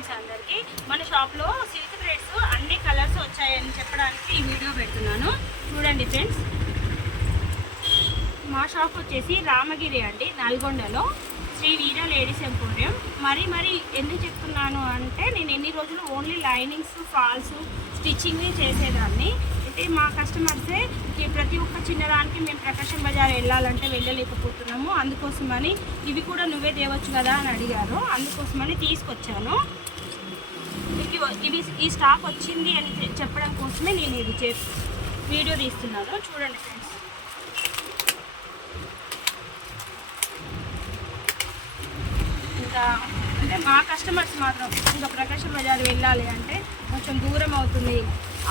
Friends అందరికీ. మన షాప్లో సిల్క్ థ్రెడ్స్ అన్ని కలర్స్ వచ్చాయని చెప్పడానికి ఈ వీడియో పెడుతున్నాను. చూడండి ఫ్రెండ్స్, మా షాప్ వచ్చేసి రామగిరి అండి, నల్గొండలో శ్రీ వీర లేడీస్ ఎంపోరియం. మరి ఎందుకు చెప్తున్నాను అంటే, నేను ఎన్ని రోజులు ఓన్లీ లైనింగ్స్, ఫాల్స్, స్టిచ్చింగ్ చేసేదాన్ని. అయితే మా కస్టమర్సే ప్రతి ఒక్క చిన్నదానికి మేము ప్రకాశం బజార్ వెళ్ళాలంటే వెళ్ళలేకపోతున్నాము, అందుకోసమని ఇవి కూడా నువ్వే తేవచ్చు కదా అని అడిగారు. అందుకోసమని తీసుకొచ్చాను. ఇవి ఈ స్టాక్ వచ్చింది అని చెప్పడం కోసమే నేను ఇది వీడియో తీస్తున్నాను. చూడండి ఫ్రెండ్స్, ఇంకా అంటే మా కస్టమర్స్ మాత్రం ఇంకా ప్రకాశం బజార్ వెళ్ళాలి అంటే కొంచెం దూరం అవుతుంది.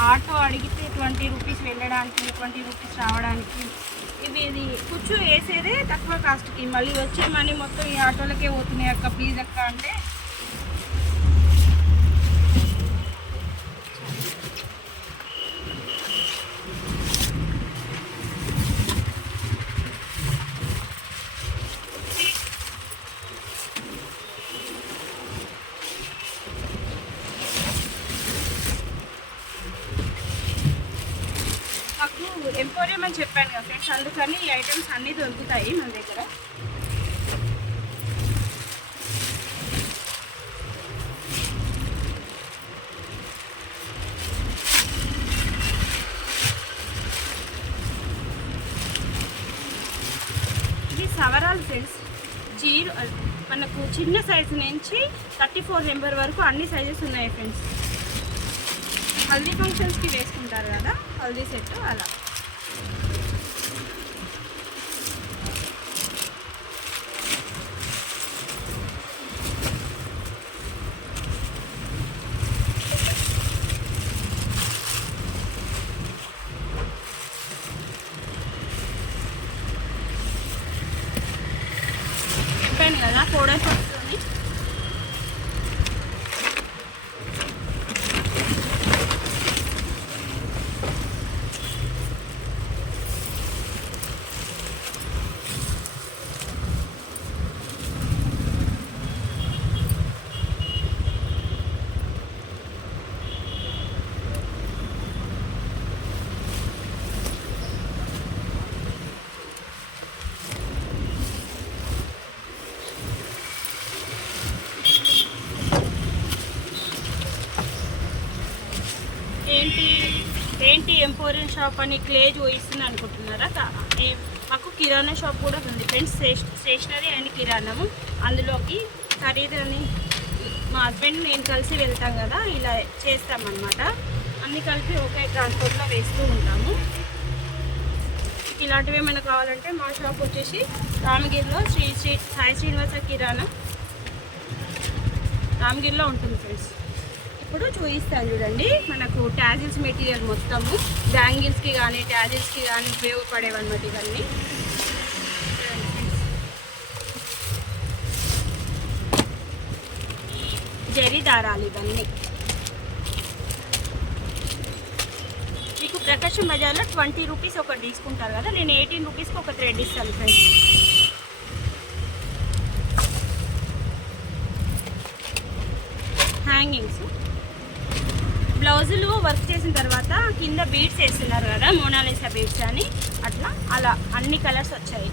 ఆటో అడిగితే 20 రూపీస్ వెళ్ళడానికి, 20 రూపీస్ రావడానికి. ఇది కూర్చో వేసేదే తక్కువ కాస్ట్కి, మళ్ళీ వచ్చే మనీ మొత్తం ఈ ఆటోలకే పోతున్నాయి అక్క, ప్లీజ్ అక్క అంటే ఎంపోరియం అని చెప్పాను కదా ఫ్రెండ్స్, అందుకని ఈ ఐటమ్స్ అన్నీ దొరుకుతాయి మన దగ్గర. ఇది సవరాలు ఫ్రెండ్స్, మనకు చిన్న సైజు నుంచి 34 నెంబర్ వరకు అన్ని సైజెస్ ఉన్నాయి ఫ్రెండ్స్. హల్దీ ఫంక్షన్స్కి వేసుకుంటారు కదా, హల్దీ సెట్ అలా. చెప్పాను కదా, ఫోటోస్ వస్తుంది. ఏంటి ఎంపోరియం షాప్ అని క్లేజ్ చూపిస్తుంది అనుకుంటున్నారా? మాకు కిరాణా షాప్ కూడా ఉంది ఫ్రెండ్స్, స్టేషనరీ అండ్ కిరాణము. అందులోకి ఖరీదని మా హస్బెండ్ నేను కలిసి వెళ్తాం కదా, ఇలా చేస్తామన్నమాట. అన్నీ కలిపి ఒకే ట్రాన్స్పోర్ట్లో వేస్తూ ఉంటాము. ఇలాంటివి ఏమైనా కావాలంటే మా షాప్ వచ్చేసి రామగిరిలో శ్రీ సాయి శ్రీనివాస కిరాణా రామగిరిలో ఉంటుంది ఫ్రెండ్స్. ఇప్పుడు చూపిస్తాను చూడండి, మనకు ట్యాజిల్స్ మెటీరియల్ మొత్తము బ్యాంగిల్స్కి కానీ ట్యాజిల్స్కి కానీ ఉపయోగపడేవన్నమాట ఇవన్నీ. జరీ దారాలు ఇవన్నీ మీకు ప్రకాశం బజార్లో 20 రూపీస్ ఒకటి తీసుకుంటారు కదా, నేను 18 రూపీస్కి ఒక థ్రెడ్ ఇస్తాను ఫ్రెండ్స్. హ్యాంగింగ్స్, బ్లౌజులు వర్క్ చేసిన తర్వాత కింద బీడ్స్ వేస్తున్నారు కదా, మోనాలిసా బీడ్స్ అని, అలా అన్ని కలర్స్ వచ్చాయి.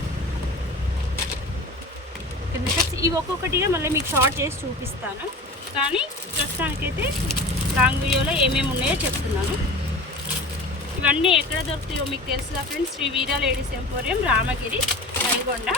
ఇవి ఒక్కొక్కటిగా మళ్ళీ మీకు షార్ట్ చేసి చూపిస్తాను, కానీ ప్రస్తుతానికైతే లాంగ్ వీడియోలో ఏమేమి ఉన్నాయో చెప్తున్నాను. ఇవన్నీ ఎక్కడ దొరుకుతాయో మీకు తెలుసుగా ఫ్రెండ్స్, శ్రీ వీర లేడీస్ ఎంపోరియం, రామగిరి, నల్గొండ.